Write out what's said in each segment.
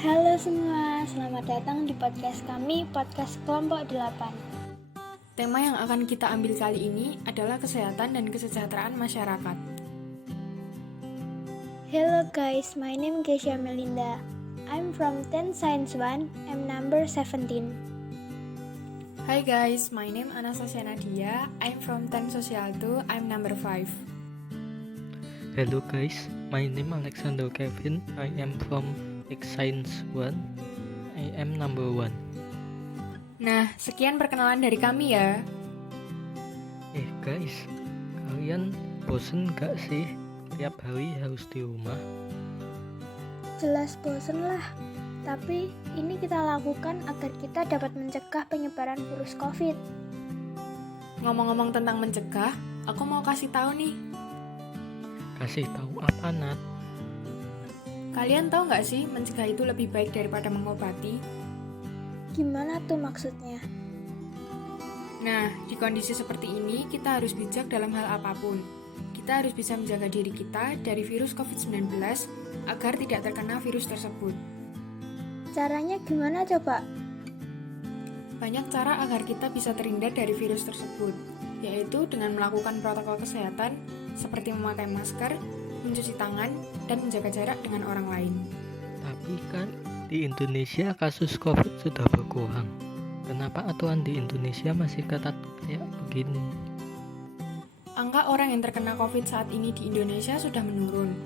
Halo semua, selamat datang di podcast kami, podcast kelompok 8. Tema yang akan kita ambil kali ini adalah kesehatan dan kesejahteraan masyarakat. Hello guys, my name Keisha Melinda. I'm from 10 Science 1, I'm number 17. Hi guys, my name Anastasia Nadia. I'm from 10 Social 2, I'm number 5. Hello guys, my name Alexander Kevin. I am from X Science 1. I am number 1. Nah, sekian perkenalan dari kami ya. Guys, kalian bosen gak sih tiap hari harus di rumah? Jelas bosen lah, tapi ini kita lakukan agar kita dapat mencegah penyebaran virus COVID. Ngomong-ngomong tentang mencegah, aku mau kasih tahu nih. Kasih tahu apa, Nat? Kalian tahu nggak sih mencegah itu lebih baik daripada mengobati? Gimana tuh maksudnya? Nah, di kondisi seperti ini kita harus bijak dalam hal apapun. Kita harus bisa menjaga diri kita dari virus COVID-19 agar tidak terkena virus tersebut. Caranya gimana coba? Banyak cara agar kita bisa terhindar dari virus tersebut, yaitu dengan melakukan protokol kesehatan seperti memakai masker, mencuci tangan, dan menjaga jarak dengan orang lain. Tapi kan di Indonesia kasus COVID sudah berkurang. Kenapa aturan di Indonesia masih ketat kayak begini? Angka orang yang terkena COVID saat ini di Indonesia sudah menurun,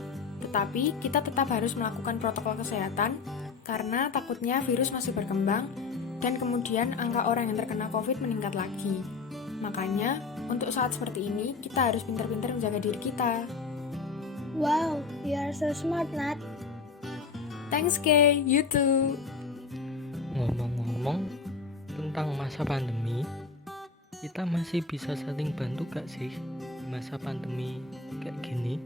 tetapi kita tetap harus melakukan protokol kesehatan karena takutnya virus masih berkembang dan kemudian angka orang yang terkena COVID meningkat lagi. Makanya, untuk saat seperti ini, kita harus pintar-pintar menjaga diri kita. Wow, you are so smart, Nat. Thanks, Kay. You too. Ngomong-ngomong tentang masa pandemi, kita masih bisa saling bantu gak sih di masa pandemi kayak gini?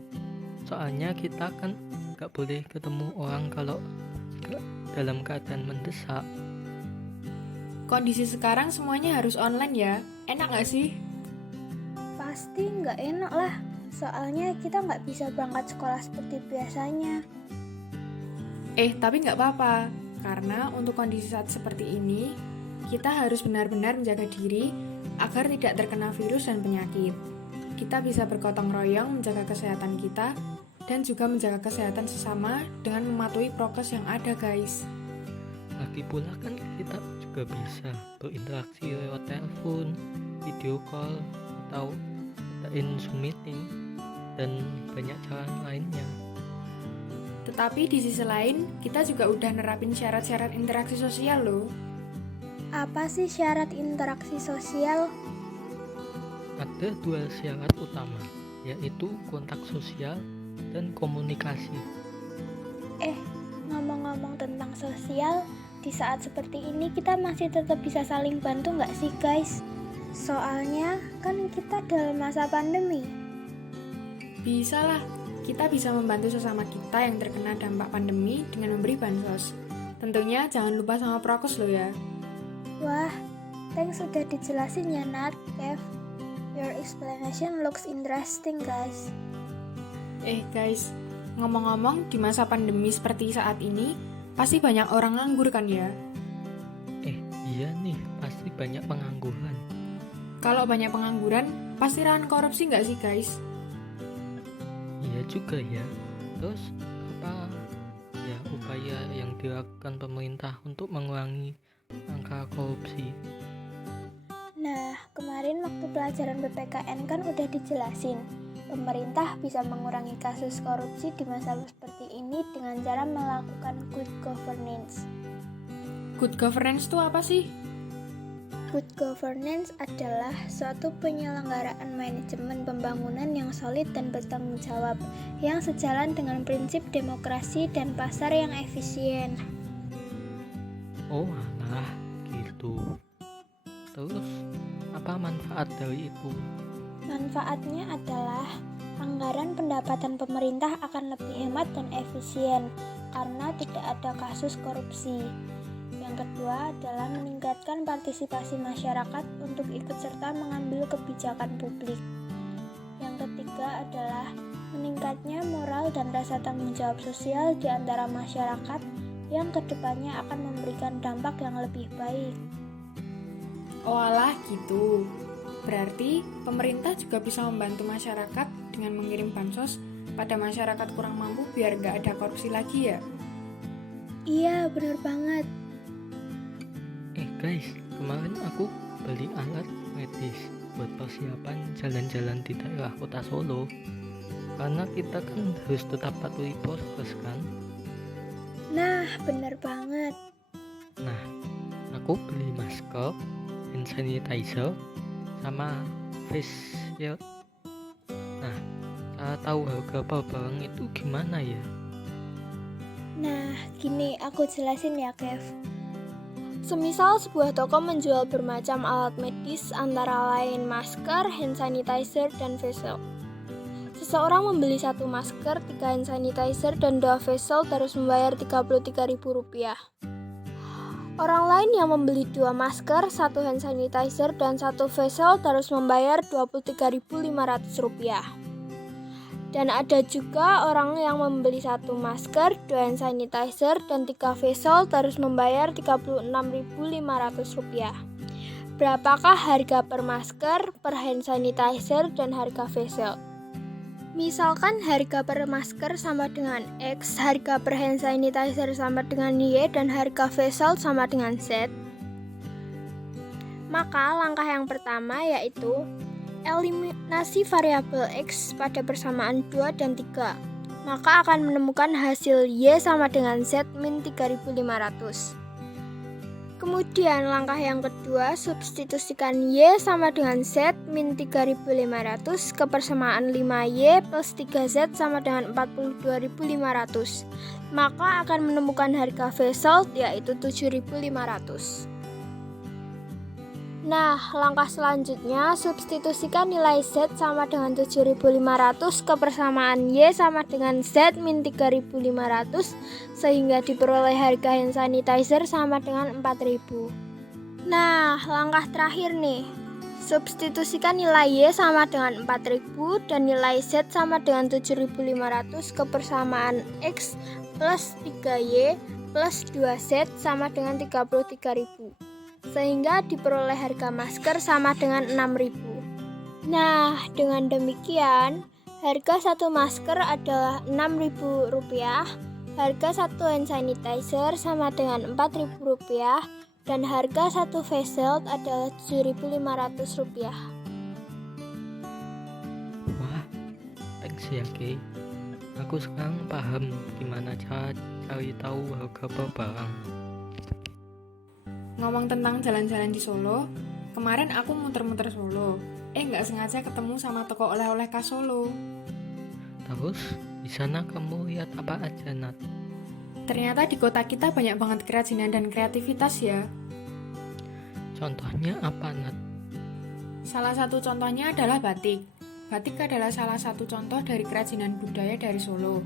Soalnya kita kan gak boleh ketemu orang kalau gak dalam keadaan mendesak. Kondisi sekarang semuanya harus online ya. Enak gak sih? Pasti nggak enak lah, soalnya kita nggak bisa berangkat sekolah seperti biasanya. Tapi nggak apa-apa, karena untuk kondisi saat seperti ini, kita harus benar-benar menjaga diri agar tidak terkena virus dan penyakit. Kita bisa bergotong royong menjaga kesehatan kita dan juga menjaga kesehatan sesama dengan mematuhi prokes yang ada, guys. Lagi pula kan kita juga bisa berinteraksi lewat telepon, video call, atau adain Zoom meeting, dan banyak cara lainnya. Tetapi di sisi lain, kita juga udah nerapin syarat-syarat interaksi sosial loh. Apa sih syarat interaksi sosial? Ada 2 syarat utama, yaitu kontak sosial dan komunikasi. Ngomong-ngomong tentang sosial, di saat seperti ini kita masih tetap bisa saling bantu nggak sih guys? Soalnya kan kita dalam masa pandemi. Bisa lah, kita bisa membantu sesama kita yang terkena dampak pandemi dengan memberi bansos. Tentunya jangan lupa sama prokes loh ya. Wah, thanks udah dijelasin ya Nat, Kev. Your explanation looks interesting guys. Guys, ngomong-ngomong di masa pandemi seperti saat ini, pasti banyak orang nganggur kan ya? Iya nih, pasti banyak pengangguran. Kalau banyak pengangguran, pasti rawan korupsi nggak sih guys? Iya juga ya. Terus apa ya upaya yang dilakukan pemerintah untuk mengurangi angka korupsi? Nah, kemarin waktu pelajaran PPKN kan udah dijelasin. Pemerintah bisa mengurangi kasus korupsi di masa seperti ini dengan cara melakukan good governance. Good governance itu apa sih? Good governance adalah suatu penyelenggaraan manajemen pembangunan yang solid dan bertanggung jawab, yang sejalan dengan prinsip demokrasi dan pasar yang efisien. Oh alah, gitu. Terus, apa manfaat dari itu? Manfaatnya adalah anggaran pendapatan pemerintah akan lebih hemat dan efisien karena tidak ada kasus korupsi. Yang kedua adalah meningkatkan partisipasi masyarakat untuk ikut serta mengambil kebijakan publik. Yang ketiga adalah meningkatnya moral dan rasa tanggung jawab sosial di antara masyarakat yang kedepannya akan memberikan dampak yang lebih baik. Oh alah gitu. Berarti pemerintah juga bisa membantu masyarakat dengan mengirim bansos pada masyarakat kurang mampu biar nggak ada korupsi lagi ya? Iya, benar banget. Guys, kemarin aku beli alat medis buat persiapan jalan-jalan di daerah kota Solo. Karena kita kan harus tetap patuhi prokes kan. Nah, benar banget. Nah, aku beli masker, hand sanitizer, sama face shield. Nah, cara tahu harga per barang itu gimana ya? Nah, gini aku jelasin ya, Kev. Semisal sebuah toko menjual bermacam alat medis antara lain masker, hand sanitizer, dan face shield. Seseorang membeli 1 masker, 3 hand sanitizer, dan 2 face shield harus membayar Rp33.000. Orang lain yang membeli 2 masker, 1 hand sanitizer, dan 1 face shield harus membayar Rp23.500. Dan ada juga orang yang membeli 1 masker, 2 hand sanitizer, dan 3 face shield harus membayar Rp36.500. Berapakah harga per masker, per hand sanitizer, dan harga face shield? Misalkan harga per masker sama dengan X, harga per hand sanitizer sama dengan Y, dan harga face shield sama dengan Z. Maka langkah yang pertama yaitu eliminasi variabel X pada persamaan 2 dan 3. Maka akan menemukan hasil Y sama dengan Z min 3.500. Kemudian langkah yang kedua, substitusikan Y sama dengan Z min 3.500 ke persamaan 5Y plus 3Z sama dengan 42.500. Maka akan menemukan harga face shield yaitu 7.500. Nah, langkah selanjutnya, substitusikan nilai Z sama dengan 7.500 ke persamaan Y sama dengan Z min 3.500 sehingga diperoleh harga hand sanitizer sama dengan 4.000. Nah, langkah terakhir nih, substitusikan nilai Y sama dengan 4.000 dan nilai Z sama dengan 7.500 ke persamaan X plus 3Y plus 2Z sama dengan 33.000. Sehingga diperoleh harga masker sama dengan 6.000. Nah, dengan demikian, harga 1 masker adalah Rp6.000, harga 1 hand sanitizer sama dengan Rp4.000, dan harga 1 face shield adalah Rp7.500. Wah, thanks ya Kay. Aku sekarang paham gimana cara cari tahu harga per barang. Ngomong tentang jalan-jalan di Solo, kemarin aku muter-muter Solo. Nggak sengaja ketemu sama toko oleh-oleh khas Solo. Terus, di sana kamu lihat apa aja, Nat? Ternyata di kota kita banyak banget kerajinan dan kreativitas ya. Contohnya apa, Nat? Salah satu contohnya adalah batik. Batik adalah salah satu contoh dari kerajinan budaya dari Solo.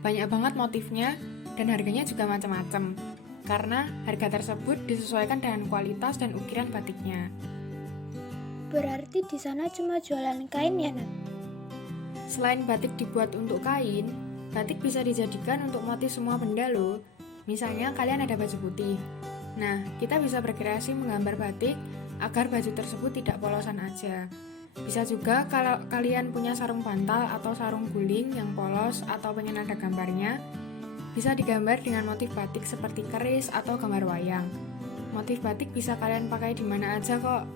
Banyak banget motifnya dan harganya juga macam-macam. Karena harga tersebut disesuaikan dengan kualitas dan ukiran batiknya. Berarti di sana cuma jualan kain ya, Nat? Selain batik dibuat untuk kain, batik bisa dijadikan untuk motif semua benda loh. Misalnya kalian ada baju putih. Nah, kita bisa berkreasi menggambar batik agar baju tersebut tidak polosan aja. Bisa juga kalau kalian punya sarung bantal atau sarung guling yang polos atau pengen ada gambarnya, bisa digambar dengan motif batik seperti keris atau gambar wayang. Motif batik bisa kalian pakai di mana aja kok.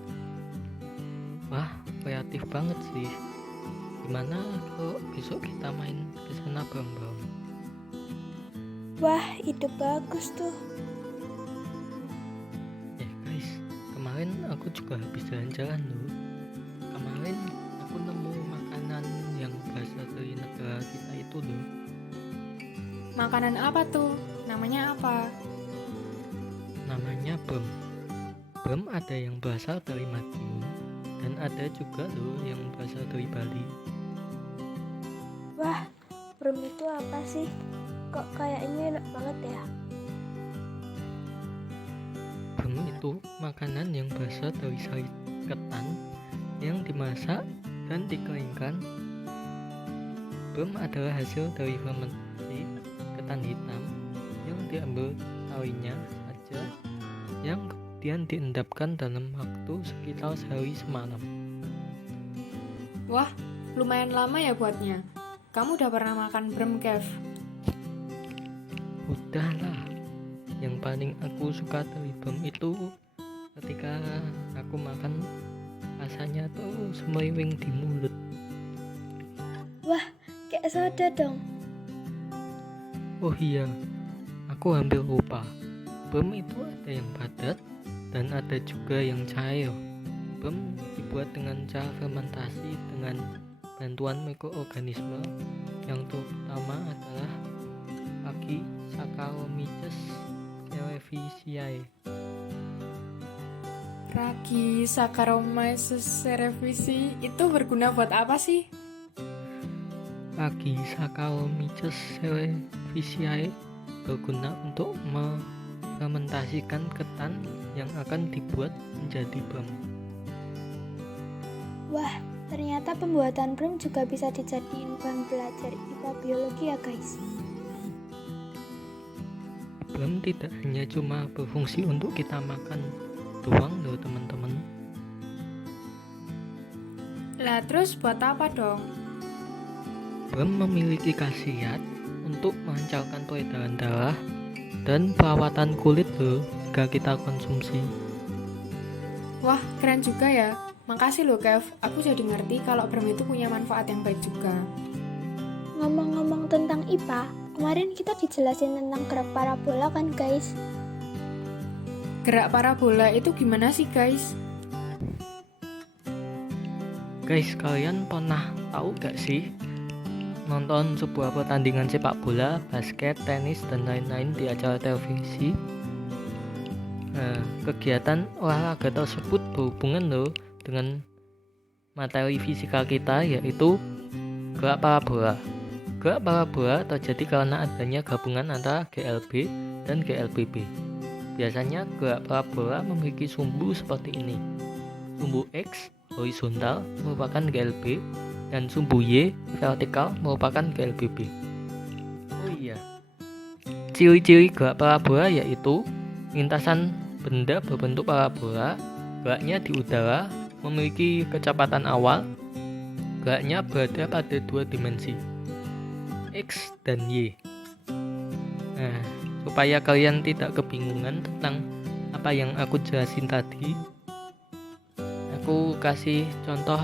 Wah, kreatif banget sih. Gimana kalau besok kita main ke sana bareng-bareng? Wah, ide bagus tuh. Guys, kemarin aku juga habis jalan-jalan loh. Kemarin aku nemu makanan yang berasal dari negara kita itu loh. Makanan apa tuh? Namanya apa? Namanya bem. Bem ada yang berasal dari Madiun dan ada juga loh yang berasal dari Bali. Wah, brem itu apa sih? Kok kayaknya enak banget ya? Bem itu makanan yang berasal dari sari ketan yang dimasak dan dikeringkan. Bem adalah hasil dari fermentasi ketan hitam yang diambil mengetahuinya saja yang kemudian diendapkan dalam waktu sekitar sehari semalam. Wah, lumayan lama ya buatnya. Kamu udah pernah makan brem, Kev? Udahlah, yang paling aku suka dari brem itu ketika aku makan rasanya tuh semeriwing di mulut. Wah, kayak soda dong. Oh iya, aku hampir lupa. Brem itu ada yang padat dan ada juga yang cair. Brem dibuat dengan cara fermentasi dengan bantuan mikroorganisme yang terutama adalah Saccharomyces cerevisiae. Saccharomyces cerevisiae itu berguna buat apa sih? Saccharomyces cerevisiae berguna untuk fermentasikan ketan yang akan dibuat menjadi brem. Wah, ternyata pembuatan brem juga bisa dijadiin bahan belajar IPA biologi ya guys. Brem tidak hanya cuma berfungsi untuk kita makan doang loh teman-teman. Lah terus buat apa dong? Brem memiliki khasiat untuk melancarkan peredaran darah dan perawatan kulit loh jika kita konsumsi. Wah, keren juga ya. Makasih loh, Kev. Aku jadi ngerti kalau brem itu punya manfaat yang baik juga. Ngomong-ngomong tentang IPA, kemarin kita dijelasin tentang gerak parabola kan guys? Gerak parabola itu gimana sih, guys? Guys, kalian pernah tahu gak sih nonton sebuah pertandingan sepak bola, basket, tenis, dan lain-lain di acara televisi? Nah, kegiatan olahraga tersebut berhubungan loh dengan materi fisika kita, yaitu gerak parabola. Gerak parabola terjadi karena adanya gabungan antara GLB dan GLBB. Biasanya gerak parabola memiliki sumbu seperti ini. Sumbu X horizontal merupakan GLB dan sumbu Y vertikal merupakan GLBB. Oh iya, ciri-ciri gerak parabola yaitu lintasan benda berbentuk parabola, geraknya di udara, memiliki kecepatan awal, geraknya berada pada dua dimensi, X dan Y. Nah, supaya kalian tidak kebingungan tentang apa yang aku jelasin tadi, aku kasih contoh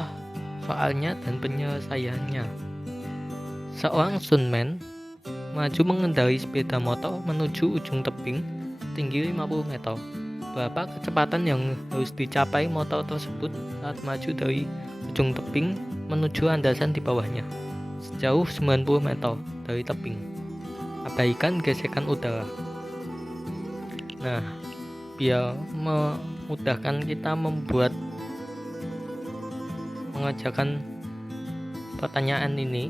soalnya dan penyelesaiannya. Seorang stuntman maju mengendarai sepeda motor menuju ujung tebing tinggi 50 meter. Berapa kecepatan yang harus dicapai motor tersebut saat maju dari ujung tebing menuju landasan di bawahnya? Sejauh 90 meter dari tebing. Abaikan gesekan udara. Nah, biar memudahkan kita mengerjakan pertanyaan ini,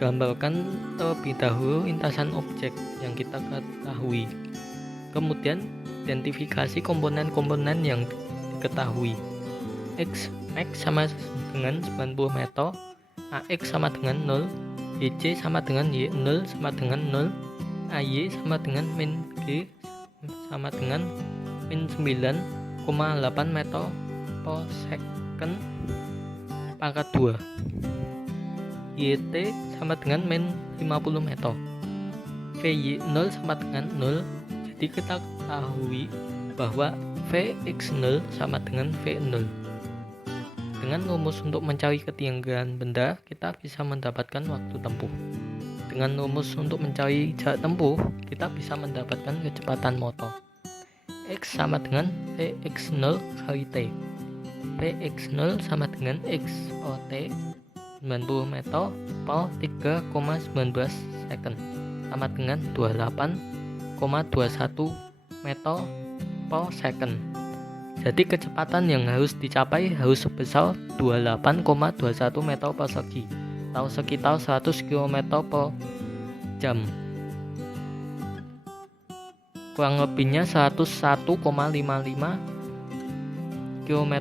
gambarkan terlebih dahulu lintasan objek yang kita ketahui. Kemudian identifikasi komponen-komponen yang diketahui. X sama dengan 90 meter, AX sama dengan 0, YC sama dengan Y0 sama dengan 0, AY sama dengan min G sama dengan min 9,8 meter per second pangkat 2. YT sama dengan min 50 meter. VY0 sama dengan 0. Jadi kita ketahui bahwa Vx0 sama dengan V0. Dengan rumus untuk mencari ketinggian benda, kita bisa mendapatkan waktu tempuh. Dengan rumus untuk mencari jarak tempuh, kita bisa mendapatkan kecepatan motor. X sama dengan Vx0 kali T. Vx0 sama dengan X per T 90 meter per 3,19 second sama dengan 28,21 meter per second. Jadi kecepatan yang harus dicapai harus sebesar 28,21 meter per segi atau sekitar 100 km per jam. Kurang lebihnya 101,55 km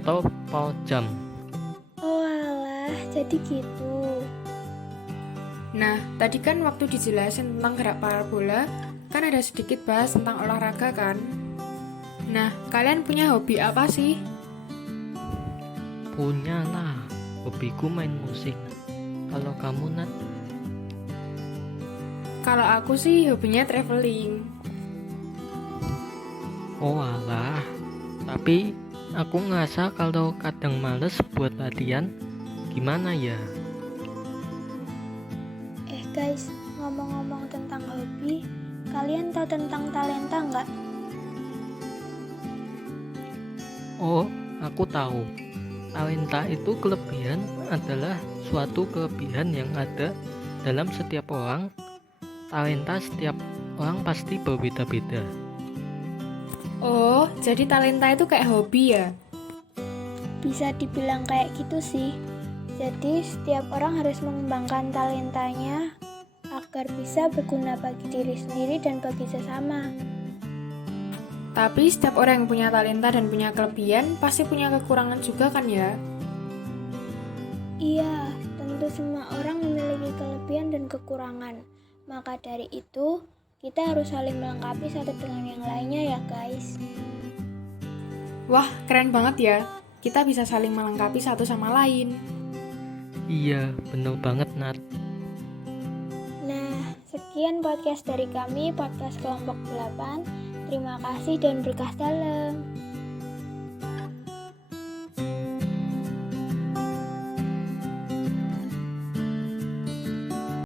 per jam. Oh alah, jadi gitu. Nah, tadi kan waktu dijelasin tentang gerak parabola, kan ada sedikit bahas tentang olahraga kan? Nah, kalian punya hobi apa sih? Punya lah, hobiku main musik. Kalau kamu, Nat? Kalau aku sih hobinya traveling. Oh alah, tapi aku ngerasa kalau kadang males buat latihan, gimana ya? Guys, ngomong-ngomong tentang hobi, kalian tahu tentang talenta nggak? Oh, aku tahu. Talenta itu adalah suatu kelebihan yang ada dalam setiap orang. Talenta setiap orang pasti berbeda-beda. Oh, jadi talenta itu kayak hobi ya? Bisa dibilang kayak gitu sih. Jadi setiap orang harus mengembangkan talentanya agar bisa berguna bagi diri sendiri dan bagi sesama. Tapi setiap orang yang punya talenta dan punya kelebihan pasti punya kekurangan juga kan ya? Iya, tentu semua orang memiliki kelebihan dan kekurangan. Maka dari itu, kita harus saling melengkapi satu dengan yang lainnya ya guys. Wah, keren banget ya. Kita bisa saling melengkapi satu sama lain. Iya, bener banget, Nat. Nah, sekian podcast dari kami, podcast kelompok 8. Terima kasih dan berkah dalam.